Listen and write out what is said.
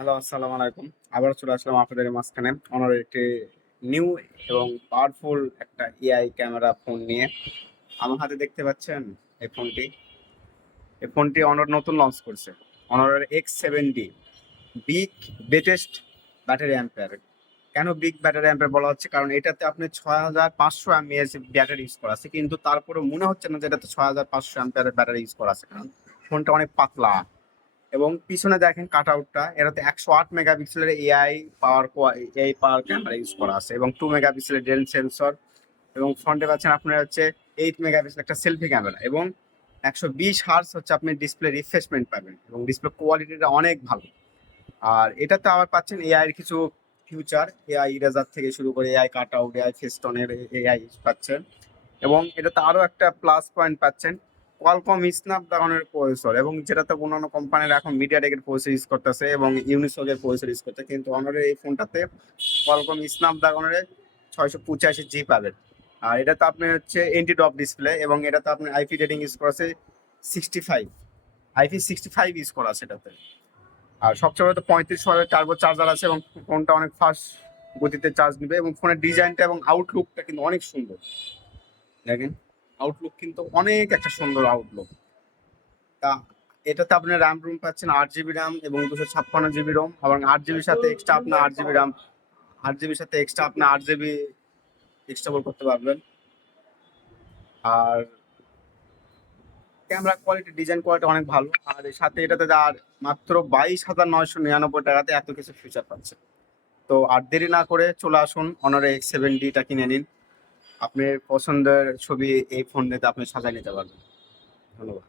Hello, আসসালামু আলাইকুম। আবারও চলে আসলাম আপনাদের মাঝখানে Honor এর একটি নিউ এবং পাওয়ারফুল একটা এআই ক্যামেরা ফোন নিয়ে। আমার হাতে দেখতে পাচ্ছেন এই ফোনটি। এই ফোনটি Honor নতুন লঞ্চ করছে। Honor এর X7D বিগ বেটেস্ট ব্যাটারি অ্যাম্পেয়ার। কেন বিগ ব্যাটারি অ্যাম্পেয়ার বলা হচ্ছে? কারণ এটাতে আপনি 6500 mAh ব্যাটারি ইউজ করা আছে। কিন্তু তারপরেও মনে হচ্ছে না যে এটাতে 6500 অ্যাম্পিয়ারের ব্যাটারি ইউজ করা আছে। কারণ ফোনটা অনেক পাতলা। এবং পিছনে দেখেন কাট আউটটা, এটাতে 108 মেগাপিক্সেলের এআই পাওয়ার ক্যামেরা ইউজ করা আছে এবং 2 মেগাপিক্সেলের ডেল সেন্সর। এবং ফ্রন্টে পাচ্ছেন আপনার হচ্ছে 8 মেগাপিক্সেল একটা সেলফি ক্যামেরা এবং 120 হার্জ হচ্ছে আপনি ডিসপ্লে রিফ্রেশমেন্ট পাবেন এবং ডিসপ্লে কোয়ালিটিটা অনেক ভালো। আর এটাতে আবার পাচ্ছেন এআই এর কিছু ফিউচার, এআই ইরেজার থেকে শুরু করে এআই কাট আউট, এআই ফেস্টনের এআই পাচ্ছেন। এবং এটাতে আরো একটা প্লাস পয়েন্ট পাচ্ছেন, কোয়ালকম স্ন্যাপড্রাগনের প্রসেসর, এবং যেটাতে অন্যান্য কোম্পানির এখন মিডিয়াটেকের প্রসেসর ইউজ করতেছে এবং ইউনিসকের প্রসেসর ইউজ করতে, কিন্তু অনারের এই ফোনটাতে কোয়ালকম স্ন্যাপড্রাগনের 685G পাবেন। আর এটাতে আপনি হচ্ছে এন্টি ড্রপ ডিসপ্লে এবং এটাতে আপনি আইপি রেটিং ইউজ করা আছে 65, IP65 ইউজ করা আছে এটাতে। আর সবচেয়ে বড় তো 35 ওয়াটের টার্বো চার্জার আছে এবং ফোনটা অনেক ফাস্ট গতিতে চার্জ নেবে এবং ফোনের ডিজাইনটা এবং আউটলুকটা কিন্তু অনেক সুন্দর। দেখেন, আউটলুক কিন্তু অনেক একটা সুন্দর আউটলুক। তা এটাতে আপনি র্যাম রুম পাচ্ছেন 8 জিবি র্যাম এবং 256 জিবি রোম, এবং 8 জিবির সাথে এক্সট্রা আপনার 8 জিবি র্যাম, 8 জিবির সাথে এক্সট্রা আপনি 8 জিবি এক্সট্রা করতে পারবেন। আর ক্যামেরা কোয়ালিটি, ডিজাইন কোয়ালিটি অনেক ভালো। আর এর সাথে এটাতে আর মাত্র 22,999 টাকাতে এত কিছু ফিচার পাচ্ছে। তো আর দেরি না করে চলে আসুন, Honor X7Dটা কিনে নিন। আপনার পছন্দের ছবি এই ফোন নিতে আপনি সাজায় নিতে পারবেন। ধন্যবাদ।